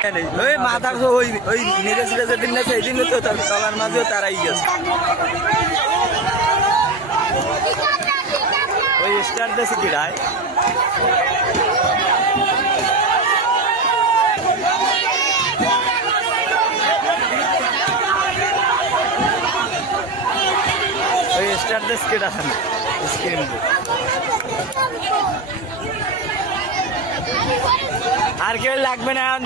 ওই মাথার ওই ওই নিরেশিরা যেদিন না সেই দিনও তো তার তলার মাঝেও তারাই গেছে ওই স্টার দেশে কিরায় ওই স্টার দেশ কেটা স্ক্রিন আর কেউ লাগবে না এখন